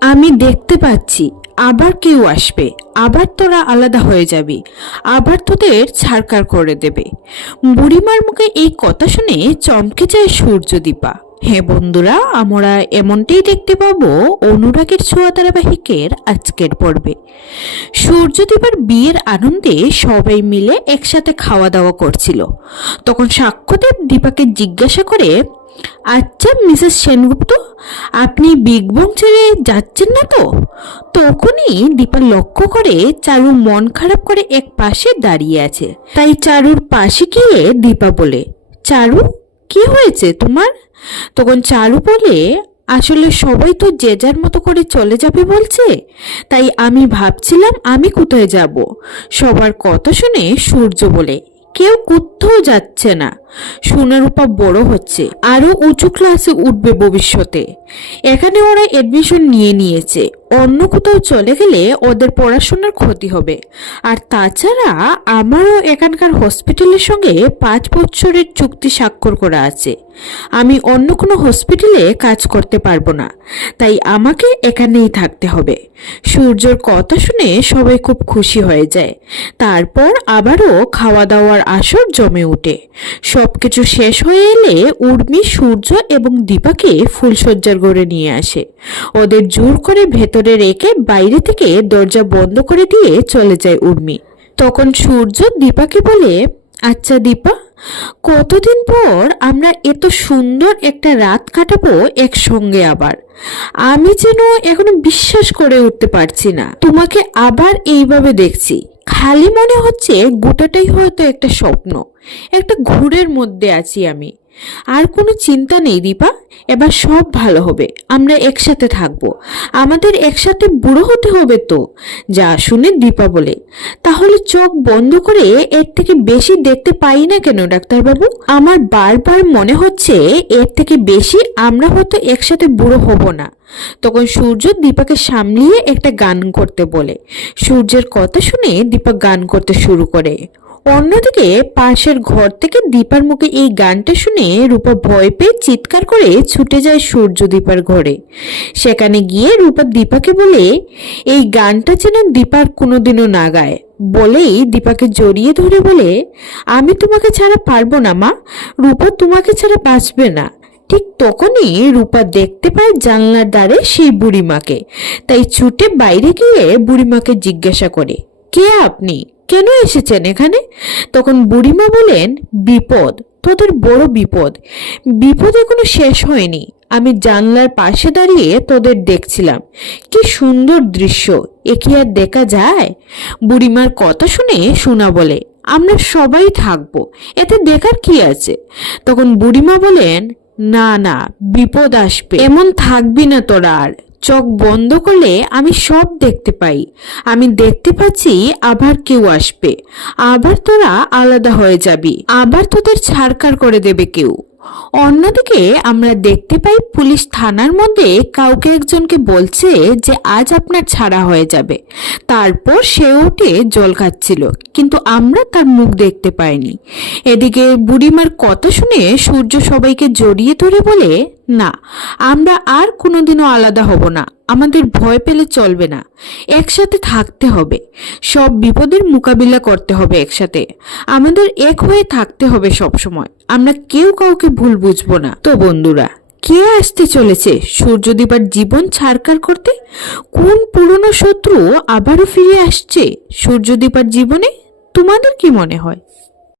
আমি দেখতে পাচ্ছি, আবার কেউ আসবে, আবার তোরা আলাদা হয়ে যাবি, আবার তোদের ছাড়কার করে দেবে। বুড়িমার মুখে এই কথা শুনে চমকে যায় সূর্যদীপা। হ্যাঁ বন্ধুরা, আমরা এমনটাই দেখতে পাবো অনুরাগের ছোঁয়া ধারাবাহিকের আজকের পর্বে। সূর্যদীপার বিয়ের আনন্দে সবাই মিলে একসাথে খাওয়া দাওয়া করছিল। তখন সাক্ষ্যদেব দীপাকে জিজ্ঞাসা করে আচ্ছা মিসেস সেনগুপ্ত, আপনি বিগ বং ছেড়ে যাচ্ছেন না তো? তখনই দীপা লক্ষ্য করে চারু মন খারাপ করে এক পাশে দাঁড়িয়ে আছে। তাই চারুর পাশে গিয়ে দীপা বলে, চারু, কি হয়েছে তোমার? তখন চারু বলে, আসলে সবাই তো যে যার মতো করে চলে যাবে বলছে। তাই আমি ভাবছিলাম আমি কোথায় যাব? সবার কথা শুনে সূর্য বলে, কেউ কোথাও যাচ্ছে না। সোনার উপা বড় হচ্ছে। আরও উঁচু ক্লাসে উঠবে ভবিষ্যতে। এখানে ওরা এডমিশন নিয়ে নিয়েছে। অন্য কোথাও চলে গেলে ওদের পড়াশোনার ক্ষতি হবে। আর তাছাড়া আমারও এখানকার হসপিটালের সঙ্গে পাঁচ বছরের চুক্তি স্বাক্ষর করা আছে। আমি অন্য কোনো হসপিটালে কাজ করতে পারব না। তাই আমাকে এখানেই থাকতে হবে। সূর্যর কথা শুনে সবাই খুব খুশি হয়ে যায়। তারপর আবারও খাওয়া দাওয়ার আসর জমে ওঠে। সবকিছু শেষ হয়ে এলে উর্মি, সূর্য এবং দীপাকে ফুলসজ্জার ঘরে নিয়ে আসে। ওদের জোর করে ভেতরে রেখে বাইরে থেকে দরজা বন্ধ করে দিয়ে চলে যায় উর্মি। তখন সূর্য দীপাকে বলে আচ্ছা দীপা, কতদিন পর আমরা এত সুন্দর একটা রাত কাটাবো একসঙ্গে আবার? আমি যেন এখনও বিশ্বাস করে উঠতে পারছি না। তোমাকে আবার এইভাবে দেখছি। খালি মনে হচ্ছে গোটাটাই হয়তো একটা স্বপ্ন। একটা ঘুরের মধ্যে আছি আমি। আর কোনো চিন্তা নেই, দীপা। এবার সব ভালো হবে। আমরা একসাথে থাকব। আমাদের একসাথে বুড়ো হতে হবে তো। যা শুনে দীপা বলে, তাহলে চোখ বন্ধ করে এর থেকে বেশি দেখতে পাই না কেন, ডাক্তারবাবু? আমার বারবার মনে হচ্ছে এর থেকে বেশি আমরা হয়তো একসাথে বুড়ো হব না। তখন সূর্য দীপাকে সামলিয়ে একটা গান করতে বলে। সূর্যের কথা শুনে দীপা গান করতে শুরু করে। অন্যদিকে পাশের ঘর থেকে দীপার মুখে এই গানটা শুনে রূপা ভয় পেয়ে চিৎকার করে ছুটে যায় সূর্য দীপার ঘরে। সেখানে গিয়ে রূপা দীপাকে বলে, এই গানটা যেন দীপার কোনোদিনও না গায়। বলেই দীপাকে জড়িয়ে ধরে বলে, আমি তোমাকে ছাড়া পারব না মা, রূপা তোমাকে ছাড়া বাঁচবে না। ঠিক তখনই রূপা দেখতে পায় জানলার দ্বারে সেই বুড়িমাকে। তাই ছুটে বাইরে গিয়ে বুড়িমাকে জিজ্ঞাসা করে, কে আপনি? কেন এসেছেন এখানে? তখন বুড়িমা বলেন বিপদ, তোদের বড় বিপদ। বিপদ এখনও শেষ হয়নি। আমি জানলার পাশে দাঁড়িয়ে তোদের দেখছিলাম। কি সুন্দর দৃশ্য, এ কি আর দেখা যায়? বুড়িমার কথা শুনে শোনা বলে, আমরা সবাই থাকব, এতে দেখার কি আছে? তখন বুড়িমা বলেন, না না, বিপদ আসবে। এমন থাকবি না তোরা আর। চোখ বন্ধ করলে আমি সব দেখতে পাই। আমি দেখতে পাচ্ছি আবার কেউ আসবে। আবার তোরা আলাদা হয়ে যাবি। আবার তোদের ছাড়কার করে দেবে কেউ। অন্যদিকে আমরা দেখতে পাই পুলিশ থানার মধ্যে কাউকে একজনকে বলছে যে আজ আপনার ছাড়া হয়ে যাবে। তারপর সে উঠে জল খাচ্ছিল, কিন্তু আমরা তার মুখ দেখতে পাইনি। এদিকে বুড়িমার কথা শুনে সূর্য সবাইকে জড়িয়ে ধরে বলে, না, আমরা আর কোনোদিনও আলাদা হব না। আমাদের ভয় পেলে চলবে না। একসাথে থাকতে হবে। সব বিপদের মোকাবিলা করতে হবে একসাথে। আমাদের এক হয়ে থাকতে হবে সব সময় আমরা কেউ কাউকে ভুল বুঝব না। তো বন্ধুরা, কে আসতে চলেছে? সূর্যদীপার জীবন ছাড়কার করতে? কোন পুরনো শত্রু আবারও ফিরে আসছে সূর্যদীপার জীবনে? তোমাদের কি মনে হয়?